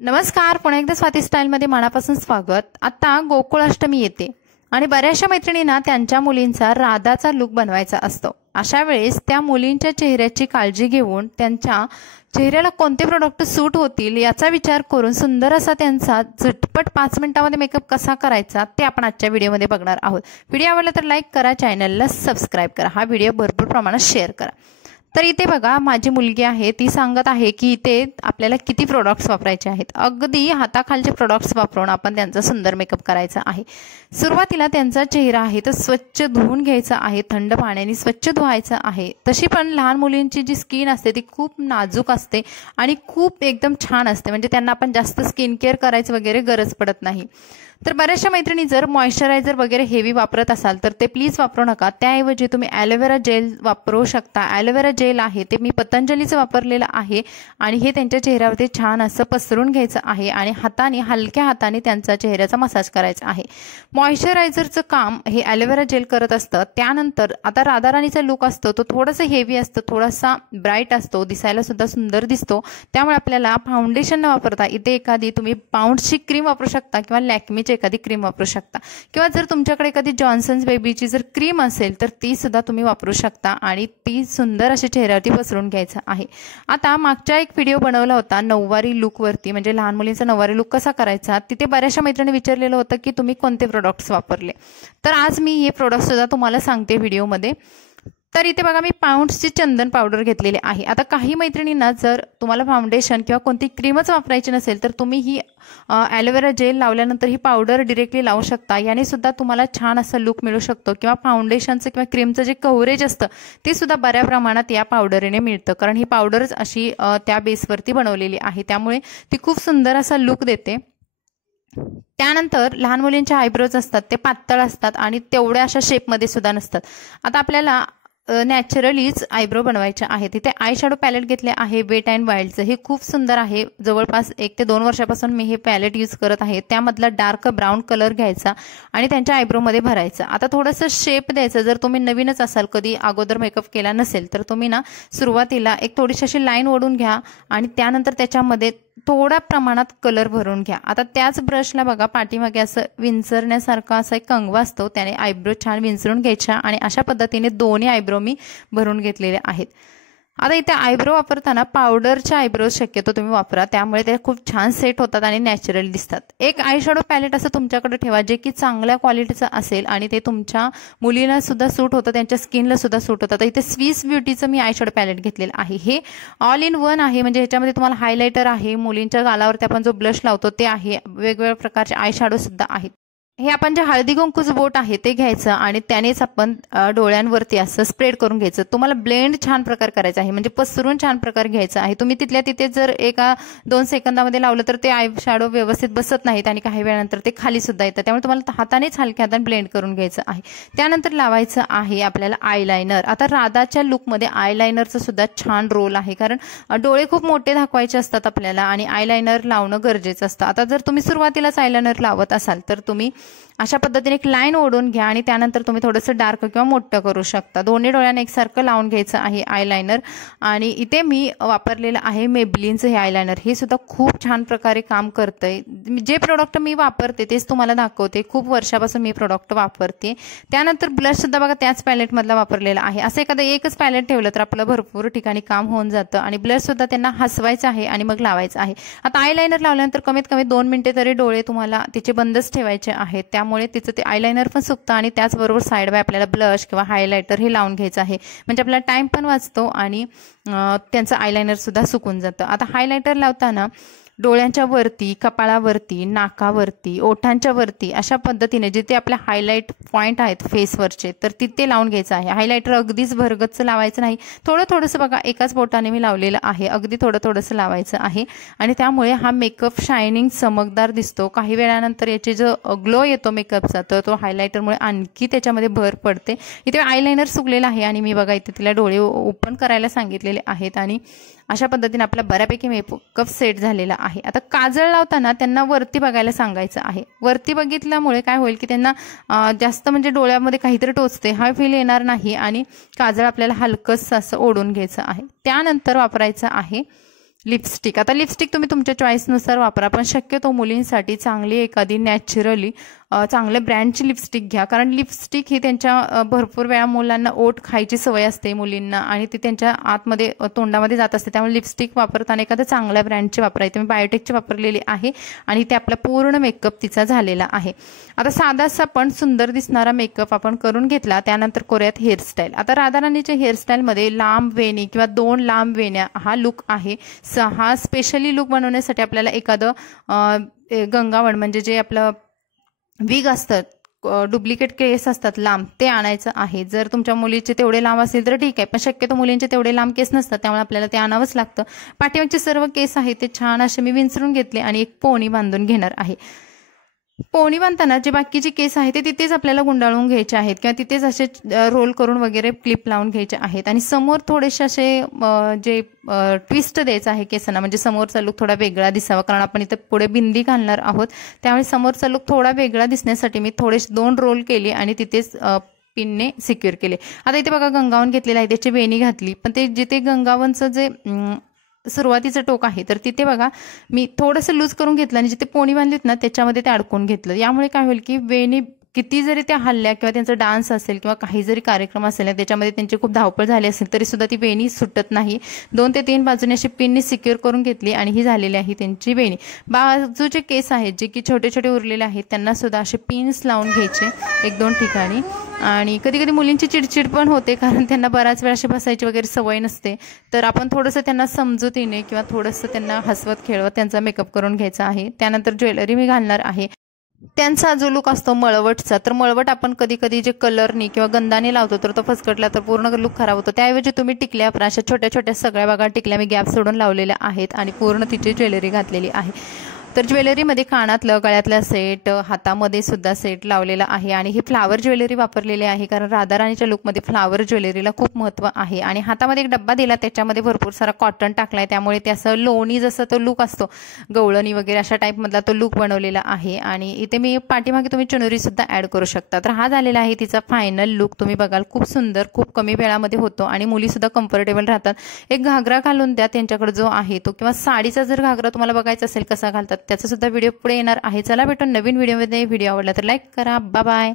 नमस्कार, पुन्हा एकदा स्वाती स्टाईलमध्ये मनापासून स्वागत। आता गोकुळाष्टमी येते आणि बऱ्याचशा मैत्रिणींना त्यांच्या मुलींचा राधाचा लुक बनवायचा असतो। अशा वेळेस त्या मुलींच्या चेहऱ्याची काळजी घेऊन त्यांच्या चेहऱ्याला कोणते प्रोडक्ट सूट होतील याचा विचार करून सुंदर असा त्यांचा झटपट 5 मिनिटांमध्ये मेकअप कसा करायचा ते आपण आजच्या व्हिडिओमध्ये बघणार आहोत। व्हिडिओ आवडला तर लाईक करा, चॅनलला सबस्क्राईब करा, हा व्हिडिओ भरपूर प्रमाणात शेअर करा। तर इथे बघा, माझी मुलगी आहे ती सांगत आहे की इथे आपल्याला किती प्रोडक्ट्स वापरायचे आहेत। अगदी हाताखालचे प्रोडक्ट्स वापरून आपण त्यांचा सुंदर मेकअप करायचा आहे। सुरुवातीला त्यांचा चेहरा आहे तो स्वच्छ धुवून घ्यायचा आहे, थंड पाण्याने स्वच्छ धुवायचा आहे। तशी पण लहान मुलींची जी स्किन असते ती खूप नाजूक असते आणि खूप एकदम छान असते, म्हणजे त्यांना आपण जास्त स्किन केअर करायची वगैरे गरज पडत नाही। तर बऱ्याचशा मैत्रिणी जर मॉइश्चरायझर वगैरे हेवी वापरत असाल तर ते प्लीज वापरू नका, त्याऐवजी तुम्ही ॲलोवेरा जेल वापरू शकता। ॲलोवेरा जेल आहे ते मी पतंजलीचं वापरलेलं आहे आणि हे त्यांच्या चेहऱ्यावरती छान असं पसरून घ्यायचं आहे आणि हाताने हलक्या हाताने त्यांचा चेहऱ्याचा मसाज करायचा आहे। मॉइश्चरायझरचं काम हे ॲलोवेरा जेल करत असतं। त्यानंतर आता राधाराणीचा लुक असतो तो थोडासा हेवी असतो, थोडासा ब्राईट असतो, दिसायला सुद्धा सुंदर दिसतो। त्यामुळे आपल्याला फाउंडेशन न वापरता इथे एखादी तुम्ही पाऊंड्सची क्रीम वापरू शकता किंवा लॅक्मे एखादी क्रीम वापरू शकता, किंवा जर तुमच्याकडे एखादी जॉन्सन्स बेबीची जर क्रीम असेल तर ती सुद्धा तुम्ही वापरू शकता आणि ती सुंदर अशी चेहऱ्यावरती पसरून घ्यायचं आहे। आता मागच्या एक व्हिडिओ बनवला होता नऊवारी लुक वरती, म्हणजे लहान मुलींचा नऊवारी लुक कसा करायचा, तिथे बऱ्याचशा मैत्रिणी विचारलेलं होतं की तुम्ही कोणते प्रोडक्ट्स वापरले। तर आज मी हे प्रोडक्ट सुद्धा तुम्हाला सांगते व्हिडिओमध्ये। तर इथे बघा, मी पाऊंड्सची चंदन पावडर घेतलेली आहे। आता काही मैत्रिणींना जर तुम्हाला फाउंडेशन किंवा कोणती क्रीमच वापरायची नसेल तर तुम्ही ही ॲलोवेरा जेल लावल्यानंतर ही पावडर डायरेक्टली लावू शकता, याने सुद्धा तुम्हाला छान असा लुक मिळू शकतो। किंवा फाउंडेशनचं किंवा क्रीमचं जे कव्हरेज असतं ते सुद्धा बऱ्या प्रमाणात या पावडरीने मिळतं, कारण ही पावडरच अशी त्या बेसवरती बनवलेली आहे, त्यामुळे ती खूप सुंदर असा लुक देते। त्यानंतर लहान मुलींचे आयब्रोज असतात ते पातळ असतात आणि तेवढ्या अशा शेपमध्ये सुद्धा नसतात। आता आपल्याला नॅचरलीच आयब्रो बनवायचे आहे। तिथे आय शॅडो पॅलेट घेतले आहे वेट अँड वाईल्डचं, हे खूप सुंदर आहे। जवळपास 1 ते 2 वर्षापासून मी हे पॅलेट यूज करत आहे। त्यामधला डार्क ब्राऊन कलर घ्यायचा आणि त्यांच्या आयब्रोमध्ये भरायचा। आता थोडंसं शेप द्यायचं, जर तुम्ही नवीनच असाल, कधी अगोदर मेकअप केला नसेल तर तुम्ही ना सुरुवातीला एक थोडीशी अशी लाईन ओढून घ्या आणि त्यानंतर त्याच्यामध्ये थोड्या प्रमाणात कलर भरून घ्या। आता त्याच ब्रशला बघा पाठीमागे असं विंचरण्यासारखा असा एक कंगवा असतो, त्याने आयब्रो छान विंचरून घ्यायच्या आणि अशा पद्धतीने दोन्ही आयब्रो मी भरून घेतलेले आहेत। आता इथे आयब्रो वापरताना पावडरचे आयब्रोज शक्यतो तुम्ही वापरा, त्यामुळे ते खूप छान सेट होतात आणि नॅचरल दिसतात। एक आय शॅडो पॅलेट असं तुमच्याकडे ठेवा जे की चांगल्या क्वालिटीचं असेल आणि ते तुमच्या मुलीला सुद्धा सूट होतं, त्यांच्या स्किनला सुद्धा सूट होतं। तर इथे स्विस ब्युटीचं मी आय शॅडो पॅलेट घेतलेलं आहे। हे ऑल इन वन आहे, म्हणजे ह्याच्यामध्ये तुम्हाला हायलायटर आहे, मुलींच्या गालावरती आपण जो ब्लश लावतो ते आहे, वेगवेगळ्या प्रकारचे आय शॅडो सुद्धा आहेत। हे आपण जे हळदी कुंकूचं बोट आहे ते घ्यायचं आणि त्यानेच आपण डोळ्यांवरती असं स्प्रेड करून घ्यायचं। तुम्हाला ब्लेंड छान प्रकार करायचा आहे, म्हणजे पसरून छान प्रकार घ्यायचा आहे। तुम्ही तिथल्या तिथे जर 1-2 सेकंदामध्ये लावलं तर ते आय शॅडो व्यवस्थित बसत नाहीत आणि काही वेळानंतर ते खाली सुद्धा येतं, त्यामुळे तुम्हाला हातानेच हलक्या हाताने ब्लेंड करून घ्यायचं आहे। त्यानंतर लावायचं आहे आपल्याला आयलायनर। आता राधाच्या लुकमध्ये आयलायनरचं सुद्धा छान रोल आहे, कारण डोळे खूप मोठे दाखवायचे असतात आपल्याला आणि आयलायनर लावणं गरजेचं असतं। आता जर तुम्ही सुरुवातीलाच आयलायनर लावत असाल तर तुम्ही अशा पद्धतीने एक लाईन ओढून घ्या आणि त्यानंतर तुम्ही थोडंसं डार्क किंवा मोठं करू शकता। दोन्ही डोळ्यांना एकसारखं लावून घ्यायचं आहे आयलायनर। आणि इथे मी वापरलेलं आहे मेबलिनचं हे आयलायनर, हे सुद्धा खूप छान प्रकारे काम करतंय। जे प्रोडक्ट मी वापरते तेच तुम्हाला दाखवते, खूप वर्षापासून मी प्रोडक्ट वापरते। त्यानंतर ब्लश सुद्धा बघा त्याच पॅलेटमधला वापरलेला आहे। असं एखादं एकच पॅलेट ठेवलं तर आपलं भरपूर ठिकाणी काम होऊन जातं आणि ब्लश सुद्धा त्यांना हसवायचं आहे आणि मग लावायचं आहे। आता आयलायनर लावल्यानंतर कमीत कमी 2 मिनिटे तरी डोळे तुम्हाला तिचे बंदच ठेवायचे आहेत, त्यामुळे तिचं ते आयलायनर पण सुकतं आणि त्याचबरोबर साईड बाय आपल्याला ब्लश किंवा हायलायटर हे लावून घ्यायचं आहे, म्हणजे आपला टाइम पण वाचतो आणि त्यांचं आयलायनर सुद्धा सुकून जातं। आता हायलायटर लावताना डोळ्यांच्या वरती, कपाळावरती, नाकावरती, ओठांच्या वरती अशा पद्धतीने जिथे आपले हायलाइट पॉइंट आहेत फेसवरचे तर तिथे लावून घ्यायचं आहे। हायलायटर अगदीच भरगच्च लावायचं नाही, थोडं थोडंसं बघा एकाच बोटाने मी लावलेलं आहे, अगदी थोडं थोडंसं लावायचं आहे आणि त्यामुळे हा मेकअप शायनिंग चमकदार दिसतो। काही वेळानंतर याचे जो ग्लो येतो मेकअपचा तर तो हायलायटरमुळे आणखी त्याच्यामध्ये भर पडते। इथे आयलायनर सुकलेलं आहे आणि मी बघा इथे तिला डोळे ओपन करायला सांगितलेले आहेत आणि अशा पद्धतीने आपला बऱ्यापैकी मेकअप सेट झालेला आहे। आता काजळ लावताना त्यांना वरती बघायला सांगायचं आहे। वरती बघितल्यामुळे काय होईल की त्यांना जास्त म्हणजे डोळ्यामध्ये काहीतरी टोचते हा फील येणार नाही आणि काजळ आपल्याला हलकंसं असं ओढून घ्यायचं आहे। त्यानंतर वापरायचं आहे लिपस्टिक. आता लिपस्टिक तुम्ही तुमच्या चॉईसनुसार वापरा, पण शक्यतो मुलींसाठी चांगली एखादी नॅचरली चांगल्या ब्रँडची लिपस्टिक घ्या, कारण लिपस्टिक ही त्यांच्या भरपूर वेळा मुलांना ओठ खायची सवय असते मुलींना आणि ती त्यांच्या आतमध्ये तोंडामध्ये जात असते. त्यामुळे लिपस्टिक वापरताना एखाद्या चांगल्या ब्रँडची वापरायची. मी बायोटेकची वापरलेली आहे आणि ते आपला पूर्ण मेकअप तिचा झालेला आहे. आता साधासा पण सुंदर दिसणारा मेकअप आपण करून घेतला. त्यानंतर करूयात हेअरस्टाईल. आता राधाराणीच्या हेअरस्टाईलमध्ये लांब वेणी किंवा 2 लांब वेण्या हा लुक आहे. हा स्पेशली लुक बनवण्यासाठी आपल्याला एखादं गंगावण म्हणजे जे आपलं विग असतात, डुप्लिकेट केस असतात लांब, ते आणायचं आहे. जर तुमच्या मुलीचे तेवढे लांब असेल तर ठीक आहे, पण शक्यतो मुलींचे तेवढे लांब केस नसतात, त्यामुळे आपल्याला ते आणावंच लागतं. पाठीमागचे सर्व केस आहेत ते छान असे मी विंचरून घेतले आणि एक पोणी बांधून घेणार आहे. पोणी बांधताना जे बाकीचे केस आहेत ते तिथेच आपल्याला गुंडाळून घ्यायचे आहेत किंवा तिथेच असे रोल करून वगैरे क्लिप लावून घ्यायचे आहेत. आणि समोर थोडेसे असे जे ट्विस्ट द्यायचं आहे केसांना, म्हणजे समोरचा लुक थोडा वेगळा दिसावा, कारण आपण इथं पुढे बिंदी घालणार आहोत. त्यामुळे समोरचा लुक थोडा वेगळा दिसण्यासाठी मी थोडेसे 2 रोल केले आणि तिथेच पिनने सिक्युअर केले. आता इथे बघा गंगावन घेतलेलं आहे, त्याची वेणी घातली, पण ते जिथे गंगावनचं जे सुरुवातीचं टोक आहे तर तिथे बघा मी थोडंसं लूज करून घेतलं आणि जिथे पोणी बांधलीत ना त्याच्यामध्ये ते अडकून घेतलं. यामुळे काय होईल की वेणी किती जरी त्या हल्ल्या किंवा त्यांचा डान्स असेल किंवा काही जरी कार्यक्रम असेल त्याच्यामध्ये त्यांची खूप धावपळ झाली असेल तरी सुद्धा ती वेणी सुटत नाही. 2 ते 3 बाजूने अशी पिनने सिक्युअर करून घेतली आणि ही झालेली आहे त्यांची वेणी. बाजूचे केस आहेत जे की छोटे छोटे उरलेले आहेत त्यांना सुद्धा असे पिन्स लावून घ्यायचे 1-2 ठिकाणी. आणि कधी कधी मुलींची चिडचिड पण होते, कारण त्यांना बराच वेळ अशी बसायची वगैरे सवय नसते, तर आपण थोडंसं त्यांना समजुतीने किंवा थोडंसं त्यांना हसवत खेळवत त्यांचा मेकअप करून घ्यायचा आहे. त्यानंतर ज्वेलरी मी घालणार आहे. त्यांचा जो लुक असतो मळवटचा, तर मळवट आपण कधी कधी जे कलरनी किंवा गंधाने लावतो तर तो फसकटला तर पूर्ण लुक खराब होतो. त्याऐवजी तुम्ही टिकल्या अशा छोट्या छोट्या सगळ्या बघा टिकल्या मी गॅप सोडून लावलेल्या आहेत आणि पूर्ण तिची ज्वेलरी घातलेली आहे. तर ज्वेलरीमध्ये कानातलं, गळ्यातलं सेट, हातामध्ये सुद्धा सेट लावलेला आहे आणि ही फ्लावर ज्वेलरी वापरलेली आहे, कारण राधाराणीच्या लुकमध्ये फ्लावर ज्वेलरीला खूप महत्त्व आहे. आणि हातामध्ये एक डब्बा दिला, त्याच्यामध्ये भरपूर सारा कॉटन टाकलाय, त्यामुळे ते असं लोणी जसं तो लुक असतो गवळणी वगैरे अशा टाईपमधला तो लुक बनवलेला आहे. आणि इथे मी पाठीमागे तुम्ही चुनरी सुद्धा ॲड करू शकता. तर हा झालेला आहे तिचा फायनल लुक. तुम्ही बघाल खूप सुंदर, खूप कमी वेळामध्ये होतो आणि मुलीसुद्धा कम्फर्टेबल राहतात. एक घागरा घालून द्या त्यांच्याकडे जो आहे तो, किंवा साडीचा जर घागरा तुम्हाला बघायचा असेल कसा घालतात त्याचा सुद्धा व्हिडिओ पुढे येणार आहे. चला भेटून नवीन व्हिडिओमध्ये. व्हिडिओ आवडला तर लाईक करा. Bye bye.